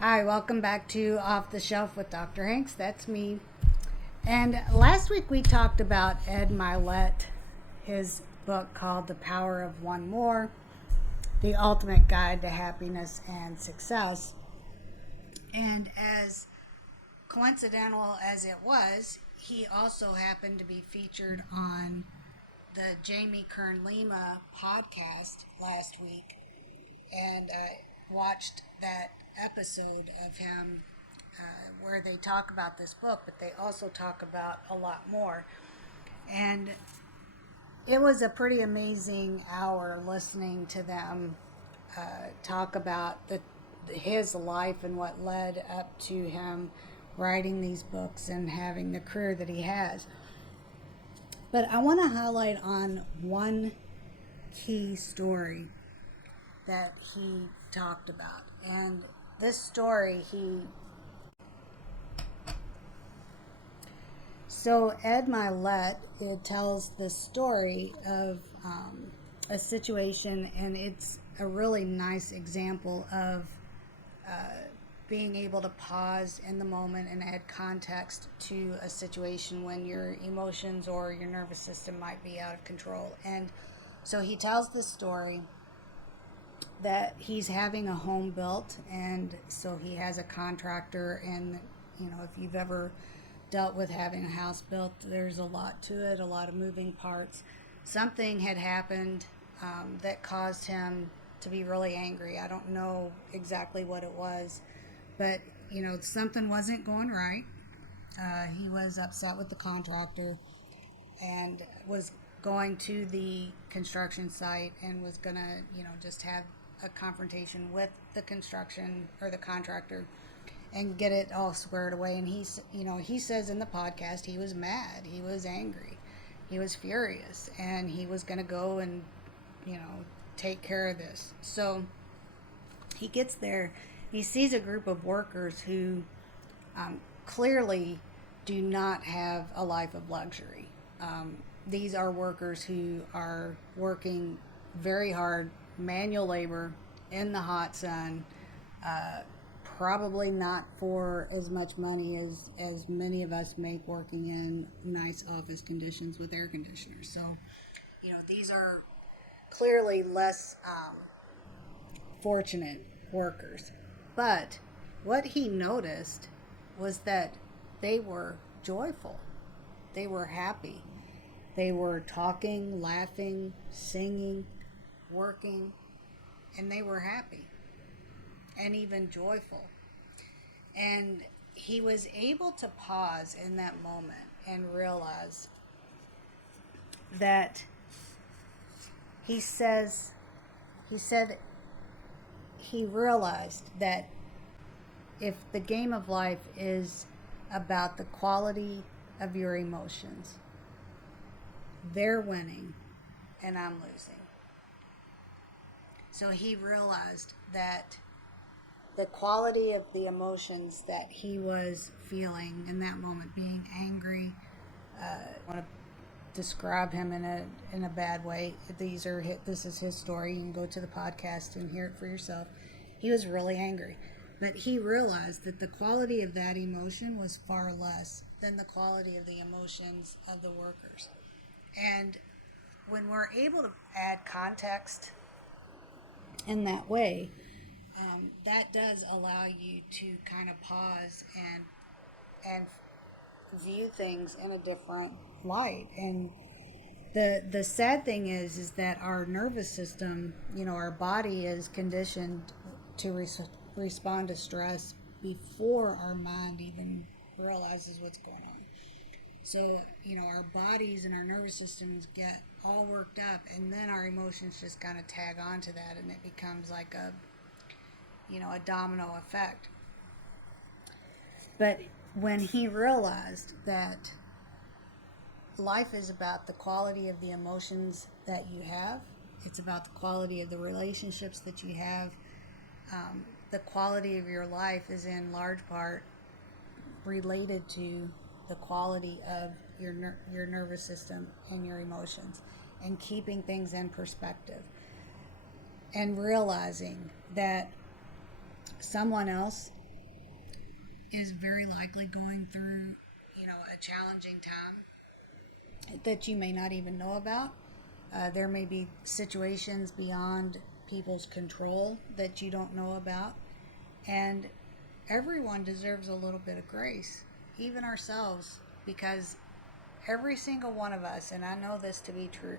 Hi, welcome back to Off the Shelf with Dr. Hanks. That's me. And last week we talked about Ed Milet, his book called The Power of One More, The Ultimate Guide to Happiness and Success. And as coincidental as it was, he also happened to be featured on the Jamie Kern Lima podcast last week. And I watched that episode of him where they talk about this book, but they also talk about a lot more. And it was a pretty amazing hour listening to them talk about his life and what led up to him writing these books and having the career that he has. But I want to highlight on one key story that he talked about. And this story, So Ed Milet, it tells the story of a situation, and it's a really nice example of being able to pause in the moment and add context to a situation when your emotions or your nervous system might be out of control. And so he tells the story that he's having a home built, and so he has a contractor. And if you've ever dealt with having a house built, there's a lot to it, a lot of moving parts. Something had happened that caused him to be really angry. I don't know exactly what it was, but something wasn't going right. He was upset with the contractor and was going to the construction site and was gonna just have a confrontation with the construction or the contractor and get it all squared away. And he says in the podcast he was mad, he was angry, he was furious, and he was going to go and take care of this. So he gets there, he sees a group of workers who clearly do not have a life of luxury. These are workers who are working very hard, manual labor in the hot sun, probably not for as much money as many of us make working in nice office conditions with air conditioners. So, these are clearly less fortunate workers. But what he noticed was that they were joyful, they were happy. They were talking, laughing, singing, working, and they were happy and even joyful. And he was able to pause in that moment and realize that he said he realized that if the game of life is about the quality of your emotions, they're winning and I'm losing. So he realized that the quality of the emotions that he was feeling in that moment, being angry, I want to describe him in a bad way. This is his story. You can go to the podcast and hear it for yourself. He was really angry, but he realized that the quality of that emotion was far less than the quality of the emotions of the workers. And when we're able to add context in that way, that does allow you to kind of pause and view things in a different light. And the sad thing is that our nervous system, our body is conditioned to respond to stress before our mind even realizes what's going on. So, our bodies and our nervous systems get all worked up, and then our emotions just kind of tag on to that, and it becomes like a domino effect. But when he realized that life is about the quality of the emotions that you have, it's about the quality of the relationships that you have, the quality of your life is in large part related to the quality of your nervous system and your emotions, and keeping things in perspective and realizing that someone else is very likely going through, a challenging time that you may not even know about. There may be situations beyond people's control that you don't know about. And everyone deserves a little bit of grace, even ourselves, because every single one of us, and I know this to be true,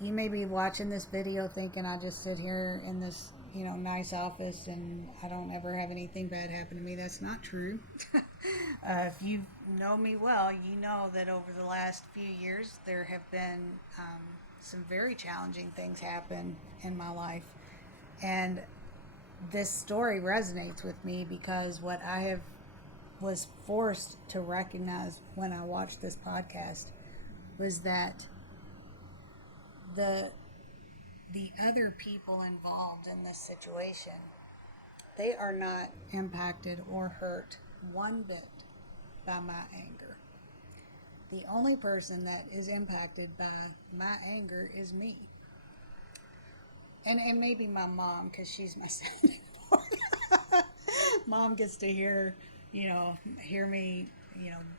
you may be watching this video thinking I just sit here in this, nice office and I don't ever have anything bad happen to me. That's not true. If you know me well, you know that over the last few years there have been some very challenging things happen in my life. And this story resonates with me because what I was forced to recognize when I watched this podcast was that the other people involved in this situation, they are not impacted or hurt one bit by my anger. The only person that is impacted by my anger is me. And maybe my mom, because she's my son. Mom gets to hear me, vent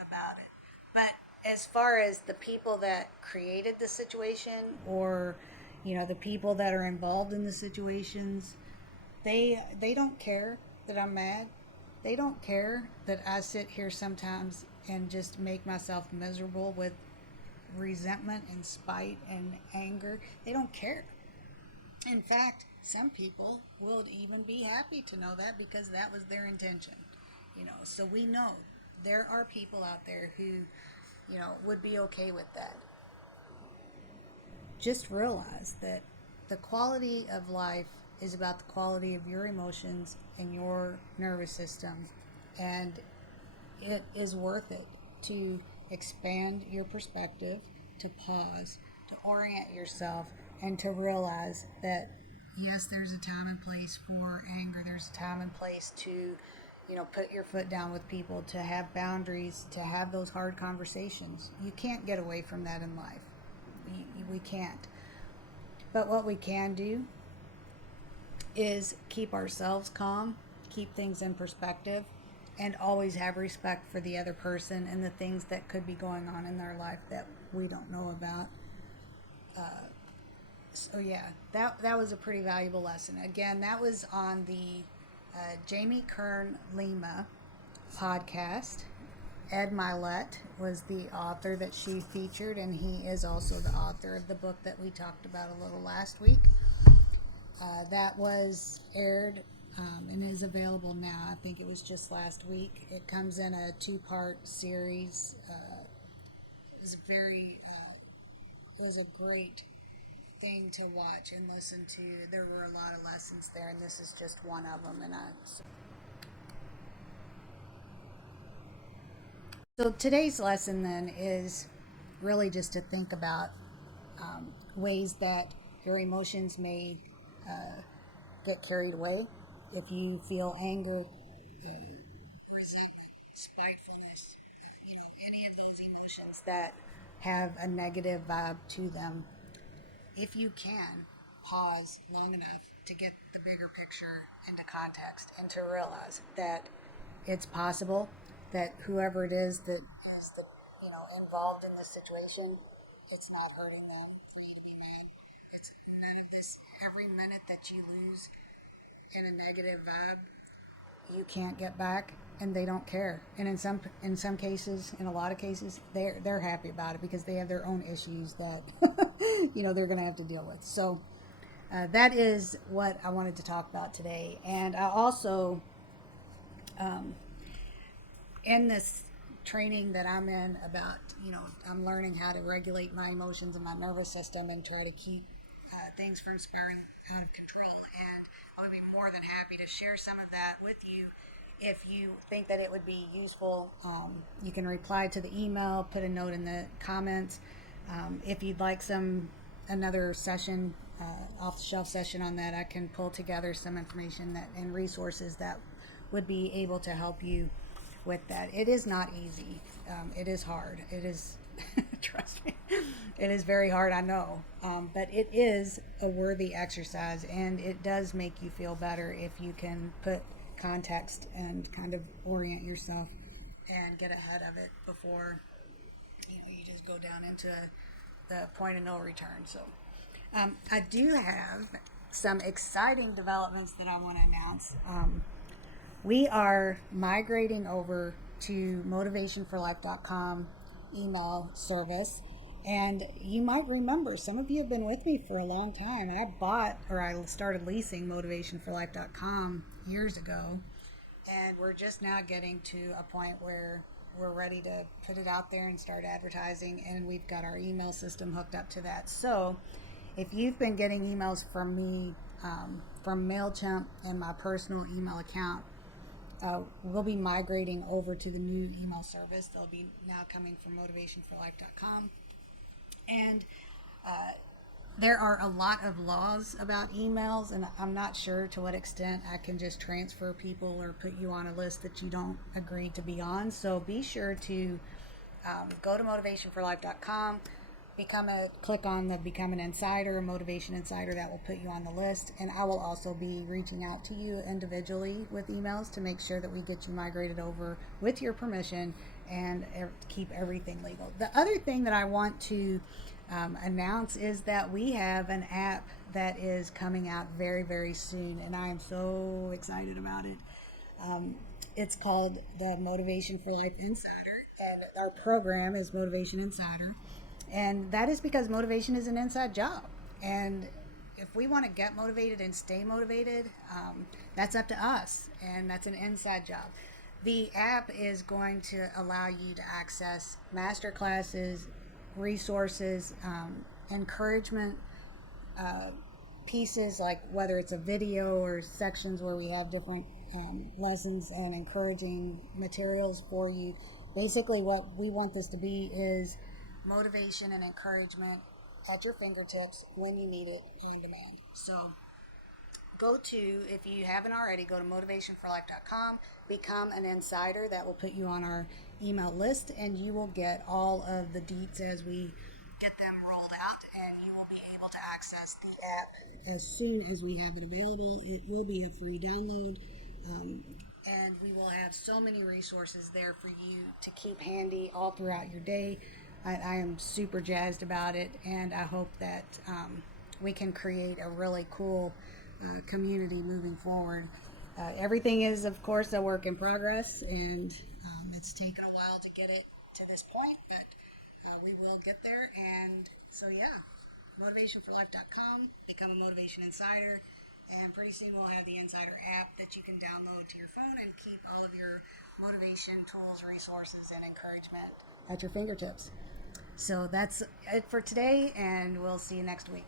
about it. But as far as the people that created the situation, or the people that are involved in the situations, they don't care that I'm mad. They don't care that I sit here sometimes and just make myself miserable with resentment and spite and anger. They don't care. In fact, some people will even be happy to know that because that was their intention. So we know there are people out there who would be okay with that. Just realize that the quality of life is about the quality of your emotions and your nervous system, and it is worth it to expand your perspective, to pause, to orient yourself, and to realize that yes, there's a time and place for anger. There's a time and place to put your foot down with people, to have boundaries, to have those hard conversations. You can't get away from that in life. We can't. But what we can do is keep ourselves calm, keep things in perspective, and always have respect for the other person and the things that could be going on in their life that we don't know about. So yeah, that was a pretty valuable lesson. Again, that was on the Jamie Kern Lima podcast. Ed Milet was the author that she featured, and he is also the author of the book that we talked about a little last week. That was aired and is available now. I think it was just last week. It comes in a 2-part series. It was a great thing to watch and listen to. There were a lot of lessons there, and this is just one of them. So today's lesson then is really just to think about ways that your emotions may get carried away. If you feel anger, resentment, spitefulness, any of those emotions that have a negative vibe to them, if you can, pause long enough to get the bigger picture into context and to realize that it's possible that whoever it is that is involved in this situation, it's not hurting them for you to be mad. It's none of this. Every minute that you lose in a negative vibe, you can't get back, and they don't care. And in some cases, in a lot of cases, they're happy about it because they have their own issues that they're going to have to deal with. So that is what I wanted to talk about today. And I also in this training that I'm in about, I'm learning how to regulate my emotions and my nervous system and try to keep things from spiraling out of control. And I would be more than happy to share some of that with you. If you think that it would be useful, you can reply to the email, put a note in the comments. If you'd like another session, off-the-shelf session on that, I can pull together some information and resources that would be able to help you with that. It is not easy. It is hard. It is Trust me. It is very hard, I know. But it is a worthy exercise, and it does make you feel better if you can put context and kind of orient yourself and get ahead of it before you just go down into the point of no return. So I do have some exciting developments that I want to announce. We are migrating over to motivationforlife.com email service. And you might remember, some of you have been with me for a long time. I started leasing motivationforlife.com years ago. And we're just now getting to a point where we're ready to put it out there and start advertising. And we've got our email system hooked up to that. So if you've been getting emails from me, from MailChimp and my personal email account, we'll be migrating over to the new email service. They'll be now coming from motivationforlife.com. And there are a lot of laws about emails, and I'm not sure to what extent I can just transfer people or put you on a list that you don't agree to be on. So be sure to go to motivationforlife.com, click on the Become an Insider, Motivation Insider. That will put you on the list, and I will also be reaching out to you individually with emails to make sure that we get you migrated over with your permission and keep everything legal. The other thing that I want to announce is that we have an app that is coming out very, very soon, and I am so excited about it. It's called the Motivation for Life Insider, and our program is Motivation Insider. And that is because motivation is an inside job. And if we want to get motivated and stay motivated, that's up to us. And that's an inside job. The app is going to allow you to access master classes, resources, encouragement pieces, like whether it's a video or sections where we have different lessons and encouraging materials for you. Basically, what we want this to be is motivation and encouragement at your fingertips when you need it on demand. So if you haven't already, go to motivationforlife.com, become an insider. That will put you on our email list, and you will get all of the deets as we get them rolled out, and you will be able to access the app as soon as we have it available. It will be a free download, and we will have so many resources there for you to keep handy all throughout your day. I am super jazzed about it, and I hope that we can create a really cool community moving forward. Everything is, of course, a work in progress, and it's taken a while to get it to this point, but we will get there. And so, yeah, motivationforlife.com, become a Motivation Insider, and pretty soon we'll have the Insider app that you can download to your phone and keep all of your motivation tools, resources, and encouragement at your fingertips. So that's it for today, and we'll see you next week.